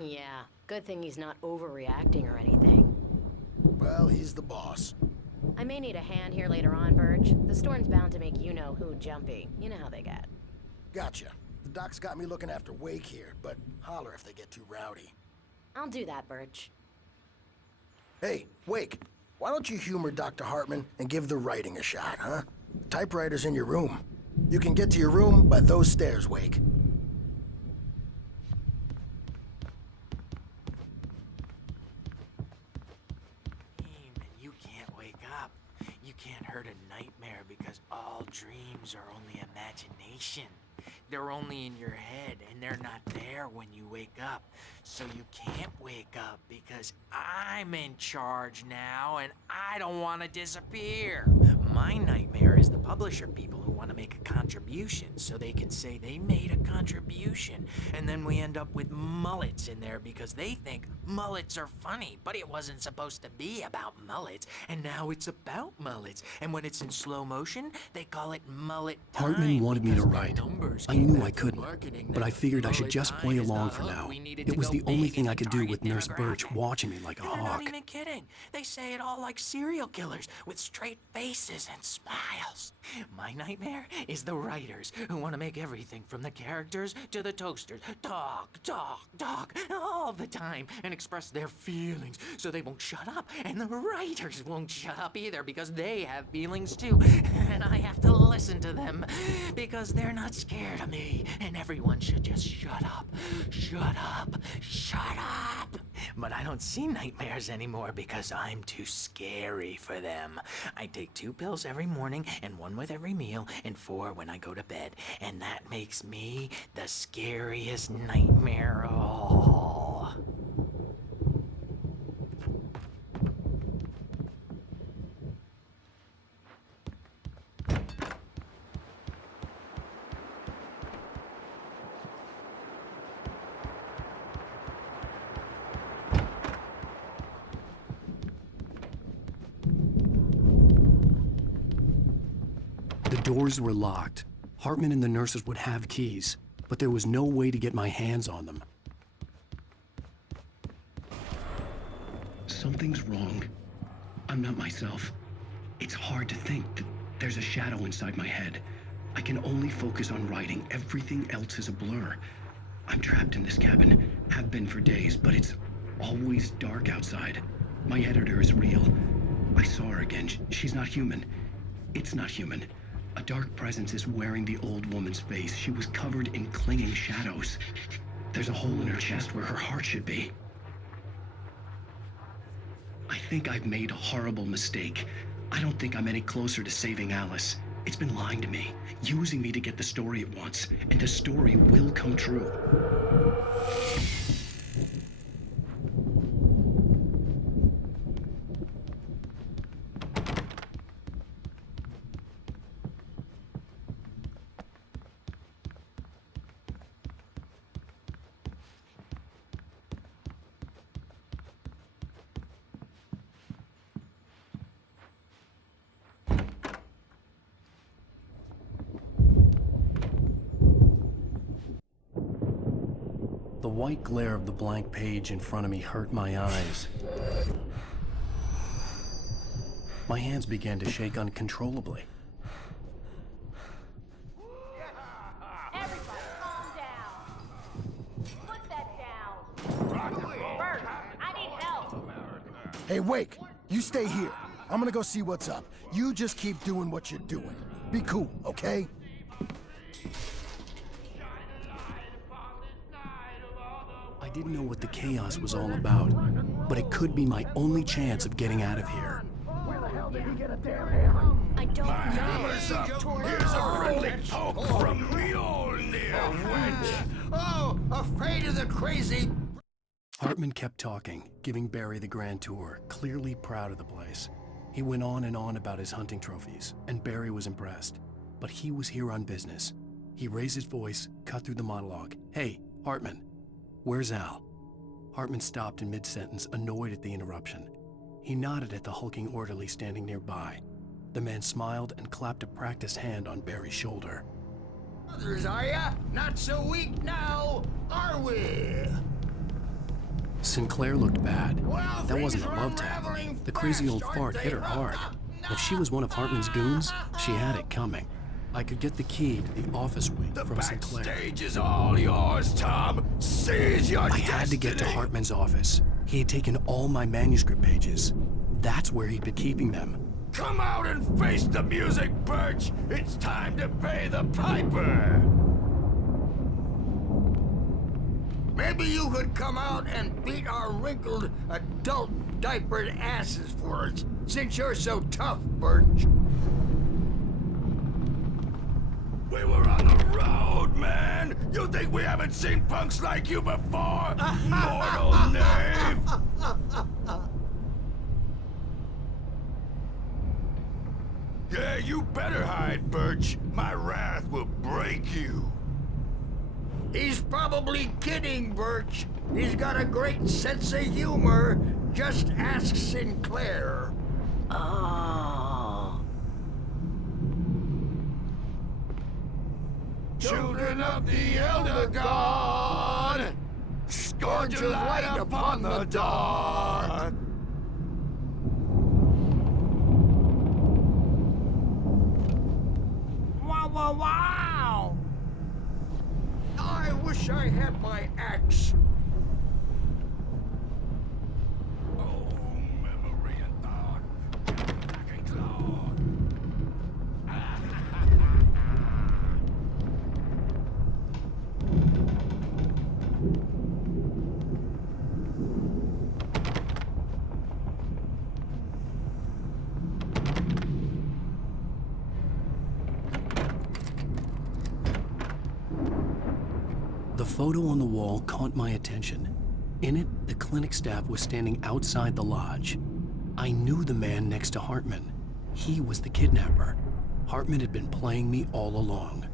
Yeah, good thing he's not overreacting or anything. Well, he's the boss. I may need a hand here later on, Birch. The storm's bound to make you-know-who jumpy. You know how they get. Gotcha. The doc's got me looking after Wake here, but holler if they get too rowdy. I'll do that, Birch. Hey, Wake, why don't you humor Dr. Hartman and give the writing a shot, huh? The typewriter's in your room. You can get to your room by those stairs, Wake. You can't wake up. You can't hurt a nightmare because all dreams are only imagination. They're only in your head, and they're not there when you wake up. So you can't wake up because I'm in charge now, and I don't want to disappear. My nightmare is the publisher people who want to make a contribution so they can say they made a contribution. And then we end up with mullets in there because they think mullets are funny, but it wasn't supposed to be about mullets, and now it's about mullets. And when it's in slow motion, they call it mullet time. Hartman wanted me to write. I knew I couldn't, but I figured I should mullet just time play is along the for hook. now. We needed It to was go the only big thing and I could do target with Nurse Birch demographic. watching me like a And they're hawk. not even kidding. They say it all like serial killers with straight faces and smiles. My nightmare is the writers who want to make everything from the characters to the toasters talk all the time and express their feelings so they won't shut up. And the writers won't shut up either because they have feelings too. And I have to listen to them because they're not scared of me. And everyone should just shut up. Shut up. Shut up. But I don't see nightmares anymore because I'm too scary for them. I take 2 pills every morning and 1 with every meal and 4 when I go to bed. And that makes me the scariest nightmare of all. The doors were locked. Hartman and the nurses would have keys, but there was no way to get my hands on them. Something's wrong. I'm not myself. It's hard to think that there's a shadow inside my head. I can only focus on writing. Everything else is a blur. I'm trapped in this cabin, have been for days, but it's always dark outside. My editor is real. I saw her again. She's not human. It's not human. A dark presence is wearing the old woman's face. She was covered in clinging shadows. There's a hole in her chest where her heart should be. I think I've made a horrible mistake. I don't think I'm any closer to saving Alice. It's been lying to me, using me to get the story it wants, and the story will come true. The white glare of the blank page in front of me hurt my eyes. My hands began to shake uncontrollably. Everybody, calm down. Put that down. Bert, I need help. Hey, Wake, you stay here. I'm gonna go see what's up. You just keep doing what you're doing. Be cool, okay? I didn't know what the chaos was all about, but it could be my only chance of getting out of here. Where the hell did he get a damn hammer? I don't know. Hammer's up. Here's a friendly poke from Mjolnir, wench. Oh, afraid of the crazy... Hartman kept talking, giving Barry the grand tour, clearly proud of the place. He went on and on about his hunting trophies, and Barry was impressed. But he was here on business. He raised his voice, cut through the monologue. Hey, Hartman, where's Al? Hartman stopped in mid-sentence, annoyed at the interruption. He nodded at the hulking orderly standing nearby. The man smiled and clapped a practiced hand on Barry's shoulder. Others, are ya? Not so weak now, are we? Sinclair looked bad. Well, That wasn't things a are love tap. unraveling The crazy old fast, fart aren't hit her they? hard. If she was one of Hartman's goons, she had it coming. I could get the key to the office wing The from Sinclair. backstage is all yours, Tom. Seize your I had to get to destiny. Hartman's office. He had taken all my manuscript pages. That's where he'd been keeping them. Come out and face the music, Birch. It's time to pay the piper. Maybe you could come out and beat our wrinkled, adult diapered asses for us, since you're so tough, Birch. We were on the road, man! You think we haven't seen punks like you before? Mortal knave! Yeah, you better hide, Birch. My wrath will break you. He's probably kidding, Birch. He's got a great sense of humor. Just ask Sinclair. Oh. Children of the Elder God, scourge your light upon the dark. Wow, wow, wow! I wish I had my axe. Oh, memory and thought, back and claw. The photo on the wall caught my attention. In it, the clinic staff was standing outside the lodge. I knew the man next to Hartman. He was the kidnapper. Hartman had been playing me all along.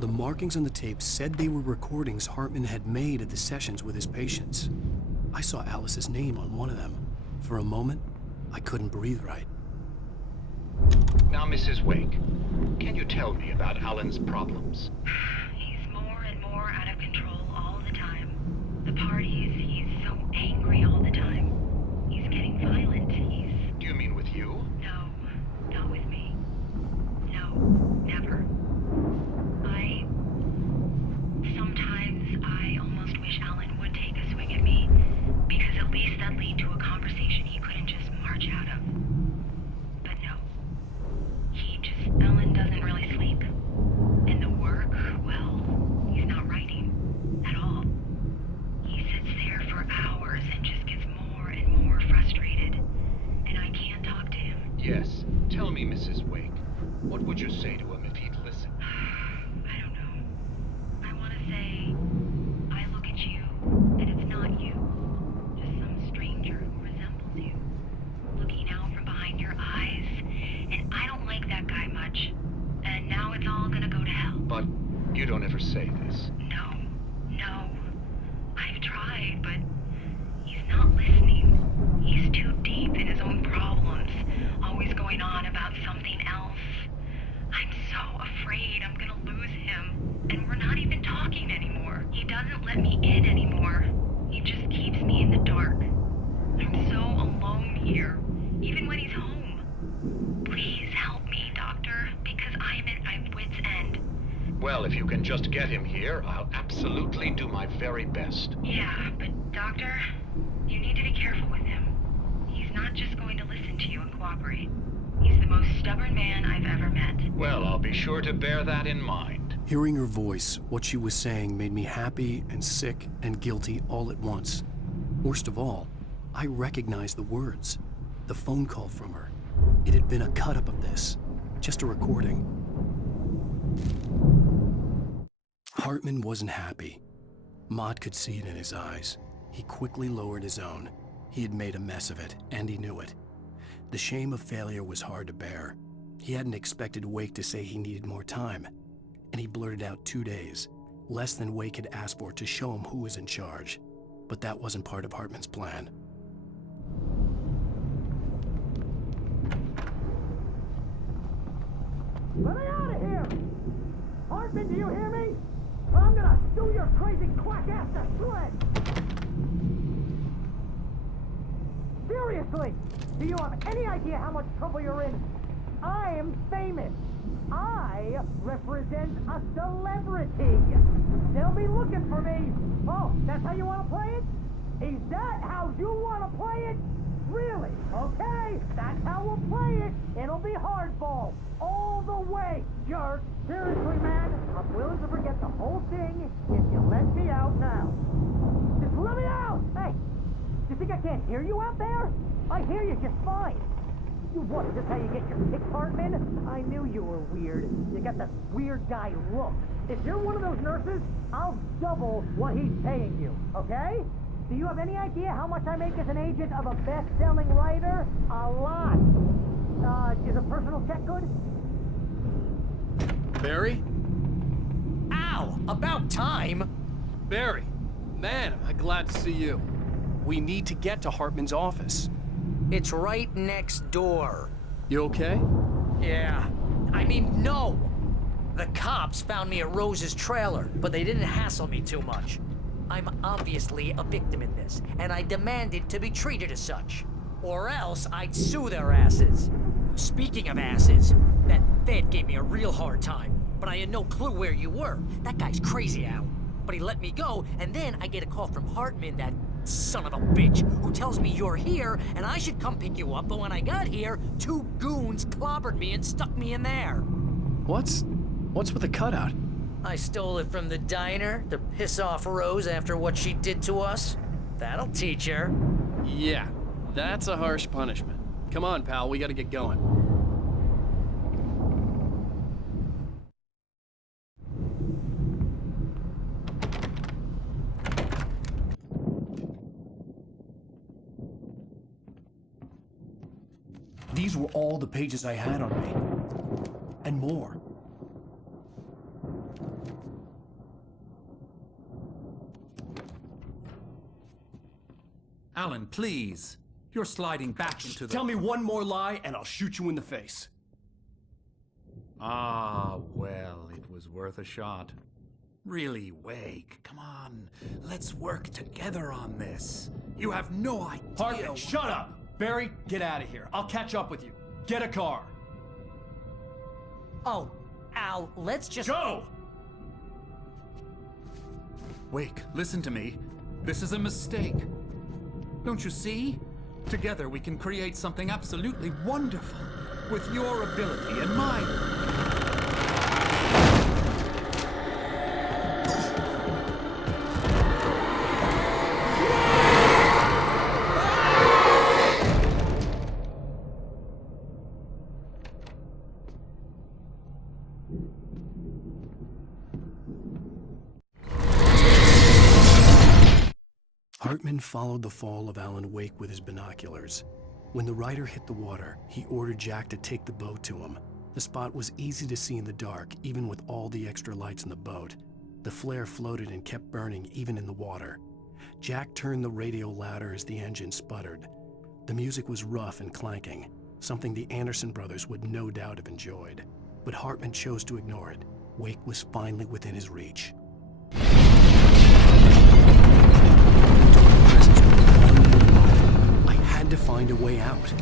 The markings on the tape said they were recordings Hartman had made at the sessions with his patients. I saw Alice's name on one of them. For a moment, I couldn't breathe right. Now, Mrs. Wake, can you tell me about Alan's problems? He's more and more out of control all the time. The parties, he's so angry all the time. He's getting violent. Do you mean with you? No, not with me. No, never. Sometimes I almost wish Alan would take a swing at me, because at least that'd lead to a conversation he couldn't just march out of. But no. Alan doesn't really sleep. And the work, well, he's not writing at all. He sits there for hours and just gets more and more frustrated. And I can't talk to him. Yes. Tell me, Mrs. Wake, what would you say to him if he'd listen? I don't know. I want to say, I look at you, and it's not you. Just some stranger who resembles you. Looking out from behind your eyes, and I don't like that guy much. And now it's all gonna go to hell. But you don't ever say this. No. I've tried, but he's not listening. He's too deep in his own problems, always going on about something else. I'm so afraid I'm gonna lose him. And we're not even talking anymore. He doesn't let me in anymore. He just keeps me in the dark. I'm so alone here, even when he's home. Please help me, Doctor, because I'm at my wit's end. Well, if you can just get him here, I'll absolutely do my very best. Yeah, but Doctor, you need to be careful with him. He's not just going to listen to you and cooperate. He's the most stubborn man I've ever met. Well, I'll be sure to bear that in mind. Hearing her voice, what she was saying made me happy and sick and guilty all at once. Worst of all, I recognized the words. The phone call from her. It had been a cut-up of this. Just a recording. Hartman wasn't happy. Maude could see it in his eyes. He quickly lowered his own. He had made a mess of it, and he knew it. The shame of failure was hard to bear. He hadn't expected Wake to say he needed more time, and he blurted out 2 days, less than Wake had asked for to show him who was in charge. But that wasn't part of Hartman's plan. Let me out of here! Hartman, do you hear me? Let Do your crazy quack ass to sled! Seriously! Do you have any idea how much trouble you're in? I am famous! I represent a celebrity! They'll be looking for me! Oh, that's how you want to play it? Is that how you want to play it? Really? Okay, that's how we'll play it. It'll be hardball. All the way, jerk. Seriously, man, I'm willing to forget the whole thing if you let me out now. Just let me out! Hey, you think I can't hear you out there? I hear you just fine. You what, is this how you get your kick, Hartman? I knew you were weird. You got that weird guy look. If you're one of those nurses, I'll double what he's paying you, okay? Do you have any idea how much I make as an agent of a best-selling writer? A lot. Is a personal check good? Barry? Ow! About time! Barry! Man, am I glad to see you. We need to get to Hartman's office. It's right next door. You okay? Yeah. I mean, no! The cops found me at Rose's trailer, but they didn't hassle me too much. I'm obviously a victim in this, and I demanded to be treated as such. Or else I'd sue their asses. Speaking of asses, that Fed gave me a real hard time, but I had no clue where you were. That guy's crazy, Al. But he let me go, and then I get a call from Hartman, that son of a bitch, who tells me you're here, and I should come pick you up, but when I got here, 2 goons clobbered me and stuck me in there. What's with the cutout? I stole it from the diner to piss off Rose after what she did to us. That'll teach her. Yeah, that's a harsh punishment. Come on, pal, we gotta get going. These were all the pages I had on me. And more. Alan, please. You're sliding back into the... Tell me one more lie and I'll shoot you in the face. Ah, well, it was worth a shot. Really, Wake, come on. Let's work together on this. You have no idea... Hartman, shut up! Barry, get out of here. I'll catch up with you. Get a car. Oh, Al, let's just... Go! Wake, listen to me. This is a mistake. Don't you see? Together we can create something absolutely wonderful. With your ability and mine. Hartman followed the fall of Alan Wake with his binoculars. When the rider hit the water, he ordered Jack to take the boat to him. The spot was easy to see in the dark, even with all the extra lights in the boat. The flare floated and kept burning even in the water. Jack turned the radio louder as the engine sputtered. The music was rough and clanking, something the Anderson brothers would no doubt have enjoyed. But Hartman chose to ignore it. Wake was finally within his reach. I had to find a way out.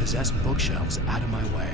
Possessed bookshelves out of my way.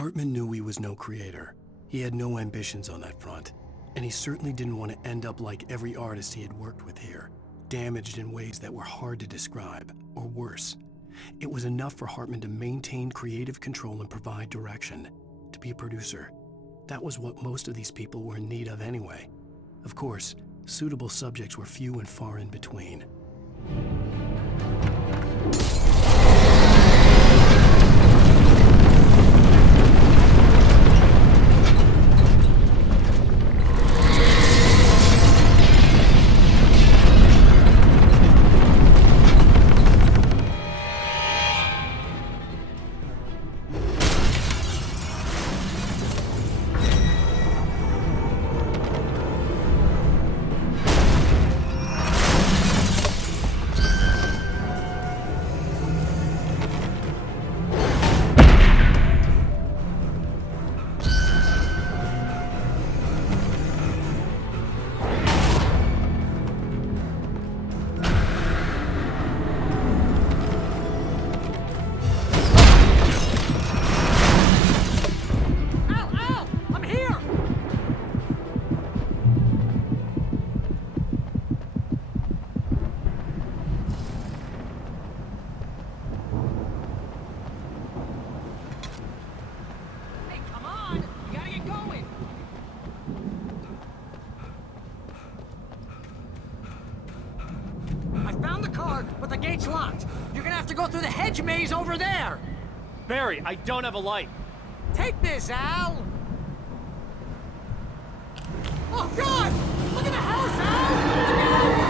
Hartman knew he was no creator. He had no ambitions on that front. And he certainly didn't want to end up like every artist he had worked with here, damaged in ways that were hard to describe, or worse. It was enough for Hartman to maintain creative control and provide direction, to be a producer. That was what most of these people were in need of anyway. Of course, suitable subjects were few and far in between. But the gate's locked. You're gonna have to go through the hedge maze over there. Barry, I don't have a light. Take this, Al. Oh, God! Look at the house, Al! Look out!